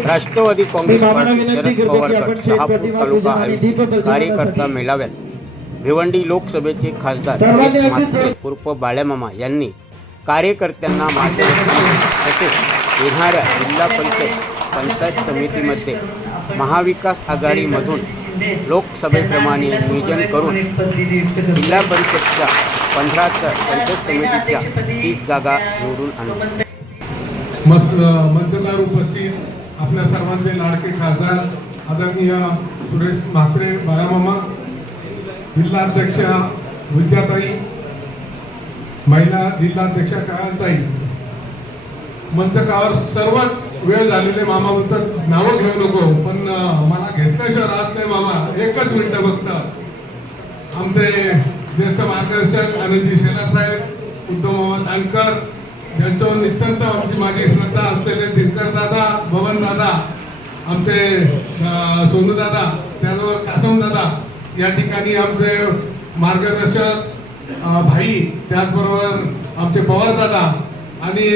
Rashtrawadi Congress party Sharad Pawar गट शहापूर तालुका कार्यकर्ता मेळाव्यात भिवंडी लोकसभेचे खासदार म्हात्रे उर्फ बाळ्यामामा यांनी कार्यकर्त्यांना मार्गदर्शन तसेच येणाऱ्या जिल्हा परिषद पंचायत समितीमध्ये महाविकास आघाडीमधून लोकसभेप्रमाणे नियोजन करून जिल्हा परिषदच्या पंधरा तर पंचायत समितीच्या तीस जागा निवडून आणल्या मस्त मंचदार उपस्थित. आपल्या सर्वांचे लाडके खासदार आदरणीय सुरेश म्हात्रे बाळामामा जिल्हाध्यक्ष विद्याताई महिला जिल्हाध्यक्ष काळाताई. मंचकावर सर्वच वेळ झालेले मामा म्हणतात नावं घेऊ नको पण मला घेतल्याशिवाय राहत नाही मामा. एकच मिनटं फक्त. आमचे ज्येष्ठ मार्गदर्शक आनंदजी शेला साहेब उद्धव मोहम्मद तांकर यांच्यावर नित्यंत आमची माझी श्रद्धा असलेले दिनकर दादा भवन दादा आमचे सोनू दादा त्याचबरोबर कासम दादा या ठिकाणी आमचे मार्गदर्शक भाई त्याचबरोबर आमचे पवार दादा आणि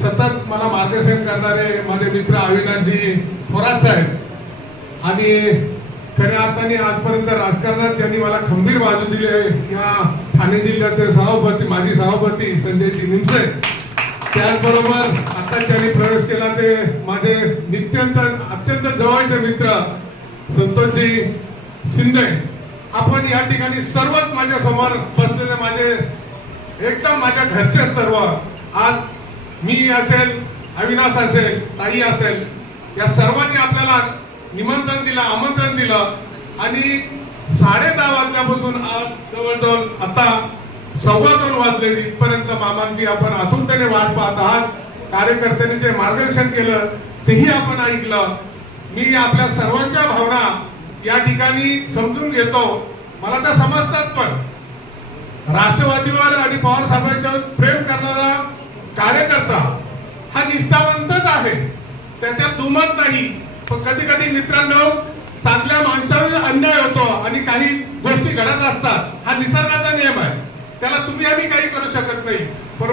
सतत मला मार्गदर्शन करणारे माझे मित्र अविनाशजी थोरात साहेब. आणि खऱ्या अर्थाने आजपर्यंत राजकारणात त्यांनी मला खंबीर बाजू दिली आहे. या ठाणे जिल्ह्याचे सभापती माजी सभापती संजयजी निमसे. त्याचबरोबर आता त्यांनी प्रवेश केला ते माझे नित्यंत अत्यंत जवळचे मित्र संतोषजी शिंदे. आपण या ठिकाणी सर्वच माझ्यासमोर बसलेले माझे एकदम माझ्या घरचे सर्व. आज मी असेल अविनाश असेल ताई असेल या सर्वांनी आपल्याला निमंत्रण दिलं आमंत्रण दिलं. आणि साडे दहा वाजल्यापासून आज जवळजवळ आता सव्वा दोन वाजले इथपर्यंत मामांची आपण आतुरतेने वाट पाहत आहात. कार्यकर्त्यांनी जे मार्गदर्शन केलं तेही आपण ऐकलं. मी आपल्या सर्वांच्या भावना या ठिकाणी समजून घेतो. मला त्या समजतात पण. राष्ट्रवादीवर आणि पवार साहेबांच्यावर प्रेम करणारा कार्यकर्ता हा निष्ठावंतच आहे. त्याच्यात दुमत नाही. पण कधी कधी मित्रांनो चांगल्या माणसावर अन्याय होतो आणि काही गोष्टी घडत असतात. हा निसर्गाचा नियम आहे. त्याला तुम्ही आम्ही काही करू शकत नाही. पण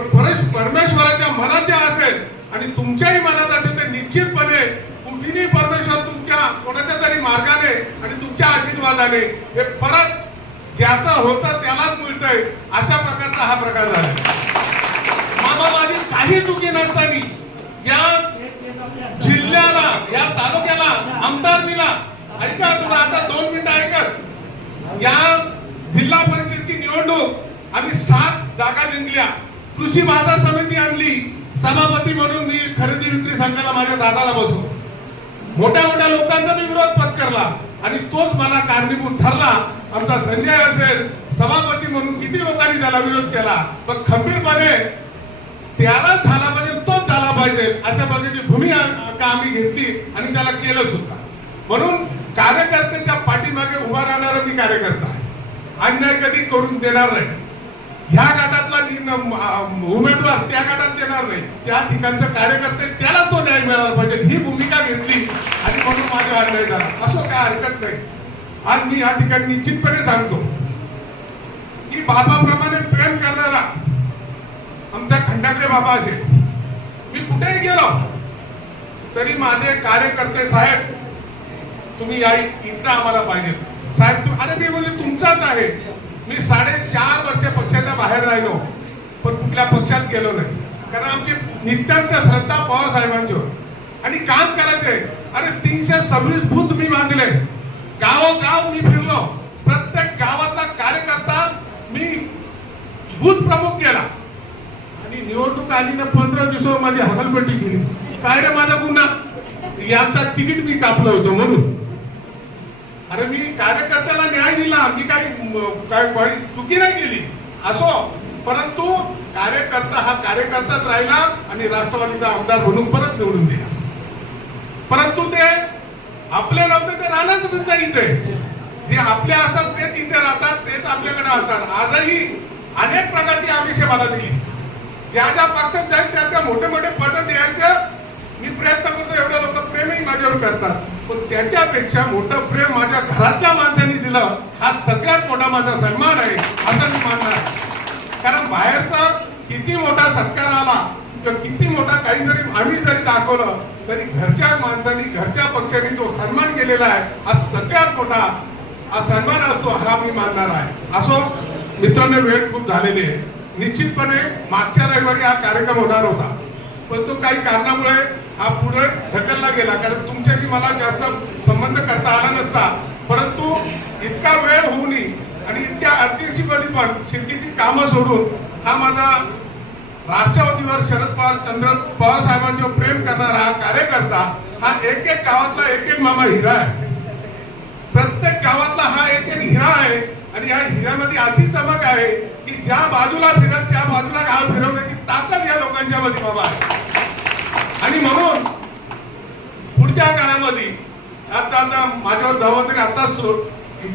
परमेश्वराच्या मनात जे असेल आणि तुमच्याही मनात असेल तर निश्चितपणे कुठेही परमेश्वर तुमच्या कोणाच्या तरी मार्गाने आणि तुमच्या आशीर्वादाने हे परत ज्याचं होतं त्यालाच मिळतंय अशा प्रकारचा हा प्रकार झाला. मामा माझी काही चुकी नसताना या जिल्ह्याला या तालुक्याला आमदार दिला ऐका तुला आता दोन मिनिटं ऐकत. या जिल्हा परिषदची निवडणूक आम्ही सात जागा जिंकल्या. कृषी बाजार समिती आणली. सभापती म्हणून मी खरेदी विक्री संघाला माझ्या दादाला बसवलं मोठ्या मोठ्या लोकांचा मी विरोध पत्करला. आणि तोच मला कारणीभूत ठरला. आमचा संजय असेल सभापती म्हणून किती लोकांनी त्याला विरोध केला. पण खंबीरपणे त्यालाच झाला पाहिजे तोच झाला पाहिजे अशा प्रकारची भूमिका आम्ही घेतली आणि त्याला केलं सुद्धा. म्हणून कार्यकर्त्यांच्या पाठीमागे उभा राहणारा मी कार्यकर्ता आहे. अन्याय कधी करून देणार नाही. ह्या गटातला उमेदवार त्या गटात देणार नाही. त्या ठिकाणचं कार्यकर्ते त्याला तो न्याय मिळाला पाहिजे. ही भूमिका घेतली आणि म्हणून माझा अन्याय झाला असं काय हरकत नाही. आज मी या ठिकाणी निश्चितपणे सांगतो की बाबाप्रमाणे प्रेम करणारा आमच्या खंडाकडे बाबा असे. मी कुठेही गेलो तरी माझे कार्यकर्ते साहेब तुम्ही या इथं आम्हाला पाहिजे. साहेब अरे मी म्हणजे तुमचाच आहे. मी साडेचार वर्ष पक्षात बाहेर राहिलो. पण कुठल्या पक्षात गेलो नाही. कारण आमची नित्यांत श्रद्धा पवार साहेबांच्यावर आणि काम करायचे. अरे तीनशे सव्वीस बूथ मी बांधले. गावोगाव मी फिरलो. प्रत्येक गावातला कार्यकर्ता मी बूथ प्रमुख केला. आणि निवडणूक आली ना पंधरा दिवसावर माझी हकलपट्टी केली काय रे माझा गुन्हा? यांचा तिकीट मी कापलं होतं म्हणून. अरे मी कार्यकर्त्याला न्याय दिला. मी काही काय काही चुकी नाही केली. असो परंतु कार्यकर्ता हा कार्यकर्ताच राहिला आणि राष्ट्रवादीचा आमदार म्हणून परत निवडून दिला. परंतु ते आपले नव्हते ते राहणारच सुद्धा इथे. जे आपले असतात तेच इथे राहतात तेच आपल्याकडे असतात. आजही अनेक प्रकारची आमिषे मला दिली. ज्या ज्या पक्षात जाईल त्या त्या मोठे मोठे पद द्यायचं मी प्रयत्न करतो. एवढे लोक प्रेमही माझ्यावर करतात. पण त्याच्यापेक्षा मोठं प्रेम माझ्या घरातल्या माणसांनी दिलं हा सगळ्यात मोठा माझा सन्मान आहे असं मी मानणार आहे. कारण बाहेरचा किती मोठा सत्कार आला किंवा किती मोठा काही जरी आम्ही जरी दाखवलं तरी घरच्या माणसांनी घरच्या पक्षांनी जो सन्मान केलेला आहे हा सगळ्यात मोठा हा सन्मान असतो हा मी मानणार आहे. असो मित्रांनो वेळ खूप झालेली आहे. निश्चितपणे मागच्या रविवारी हा कार्यक्रम होणार होता. पण तो काही कारणामुळे हा पुढे ढकलला गेला. कारण तुमच्याशी मला जास्त संबंध करता आला नसता. परंतु इतका वेळ होऊनही आणि इतक्या अतिशयमध्ये पण शेतीची कामं सोडून हा माझा राष्ट्रवादीवर शरद पवार चंद्र पवार साहेबांच्यावर प्रेम करणारा हा कार्यकर्ता हा एक एक गावातला एक एक मामा हिरा आहे. प्रत्येक गावातला हा एक एक हिरा आहे आणि या हिऱ्यामध्ये अशी चमक आहे की ज्या बाजूला फिरत त्या बाजूला गाव फिरवण्याची ताकद या लोकांच्या मध्ये बाबा आहे. आणि म्हणून पुढच्या काळामध्ये आता आता माझ्यावर जबाबदारी आताच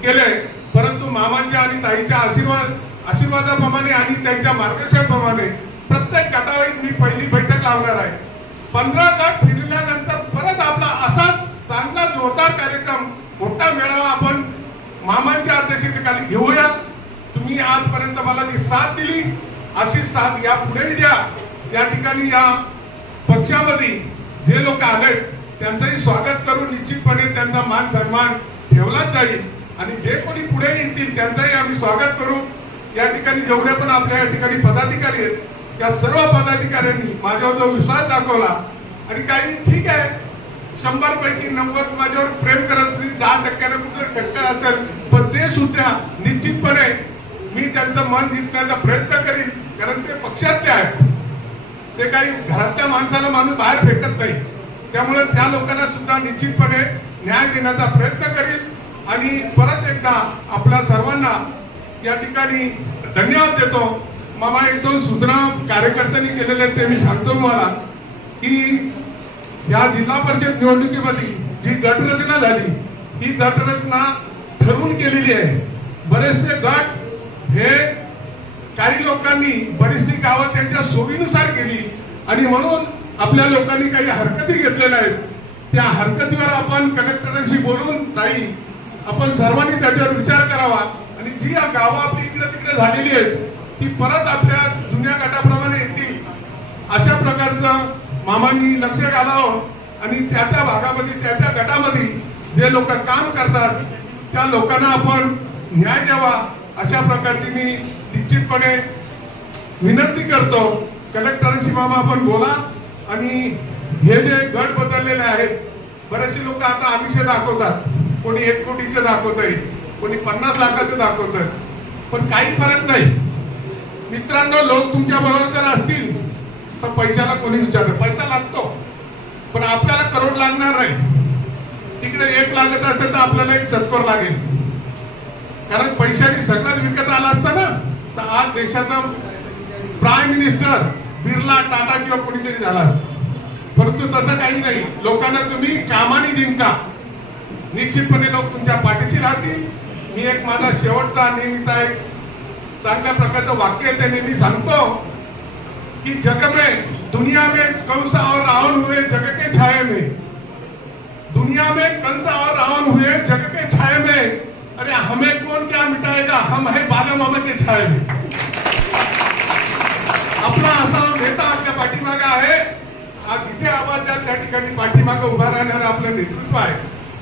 केले परंतु मामांच्या आणि ताईच्या आशीर्वाद आशीर्वादाप्रमाणे आणि त्यांच्या मार्गदर्शनाप्रमाणे प्रत्येक गटावर मी पहिली बैठक लावणार आहे. पंधरा गट फिरल्यानंतर परत आपला असाच चांगला जोरदार कार्यक्रम मोठा मेळावा आपण मामांच्या अध्यक्षतेखाली घेऊया. तुम्ही आजपर्यंत मला जी साथ दिली अशी साथ या पुढेही द्या. या ठिकाणी या पक्षामध्ये जे लोक आलेत त्यांचंही स्वागत करून निश्चितपणे त्यांचा मान सन्मान ठेवलाच जाईल. आणि जे कोणी पुढे येतील त्यांचाही आम्ही स्वागत करू या ठिकाणी जेवढे पण आपल्या या ठिकाणी पदाधिकारी आहेत त्या सर्व पदाधिकाऱ्यांनी माझ्यावर जो विश्वास दाखवला आणि काही ठीक आहे शंभर पैकी नव्वद माझ्यावर प्रेम करत असतील दहा टक्क्यानं कुठे खटका असेल पण ते सुद्धा निश्चितपणे मी त्यांचं मन जिंकण्याचा प्रयत्न करीन कारण ते पक्षातले आहेत. ते काही घरातल्या माणसाला माणूस बाहेर फेकत नाही. त्यामुळे त्या लोकांना सुद्धा निश्चितपणे न्याय देण्याचा प्रयत्न करील. आणि परत एकदा आपल्या सर्वांना या ठिकाणी धन्यवाद देतो. मामा एक दोन सूचना कार्यकर्त्यांनी केलेल्या आहेत ते मी सांगतो तुम्हाला की या जिल्हा परिषद निवडणुकीमध्ये जी गटरचना झाली ही गटरचना ठरवून केलेली आहे. बरेचसे गट हे काही लोकांनी बरीचशी गावं त्यांच्या सोयीनुसार केली आणि म्हणून आपल्या लोकांनी काही हरकती घेतलेल्या आहेत. त्या हरकतीवर आपण कलेक्टरांशी बोलून ताई आपण सर्वांनी त्याच्यावर विचार करावा. आणि जी गावं आपली इकडे तिकडे झालेली आहेत ती परत आपल्या जुन्या गटाप्रमाणे येतील. अशा प्रकारचं मामांनी लक्ष घालावं आणि त्या त्या भागामध्ये त्या त्या गटामध्ये जे लोक काम करतात त्या लोकांना आपण न्याय द्यावा. अशा प्रकारची मी निश्चितपणे विनंती करतो. कलेक्टरांशी मामा आपण बोला आणि हे जे गट बदललेले आहेत बरेचसे लोक आता आमिषे दाखवतात. कोणी एक कोटीचे दाखवत आहे कोणी पन्नास लाखाचे दाखवत पण काही फरक नाही. मित्रांनो लोक तुमच्या बरोबर जर असतील तर पैशाला कोणी विचारत पैसा लागतो. पण आपल्याला करोड लागणार नाही. तिकडे एक लागत असेल तर आपल्याला एक चतकोर लागेल. कारण पैशाने सगळं विकत आला असतं ना? तर आज देशाचा प्राईम मिनिस्टर बिर्ला टाटा किंवा कोणीतरी झाला असतं. परंतु तसं काही नाही. लोकांना तुम्ही कामाने जिंका. निश्चितपणे लोक तुमच्या पाठीशी राहतील. मी एक माझा शेवटचा नेहमीचा एक चांगल्या प्रकारचं वाक्य आहे ते नेहमी सांगतो की जग में दुनिया में कंस और रावण हुए जग के छाये में. दुनिया में कंस और रावण हुए जग के छाये में. अरे हमें कौन क्या मिटाएगा? हम है बाला मामा के छाए में। आपला असा नेता आपल्या पाठीमागे आहे इथे आवाज द्या त्या ठिकाणी पाठीमागे उभा राहणारं आपलं नेतृत्व आहे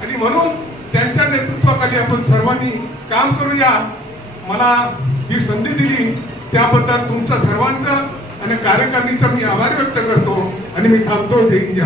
आणि म्हणून त्यांच्या नेतृत्वाखाली आपण सर्वांनी काम करूया। मला जी संधी दिली. त्याबद्दल तुमचं सर्वांचं आणि कार्यकारिणीचा मी आभार व्यक्त करतो. आणि मी थांबतो. जय हिंद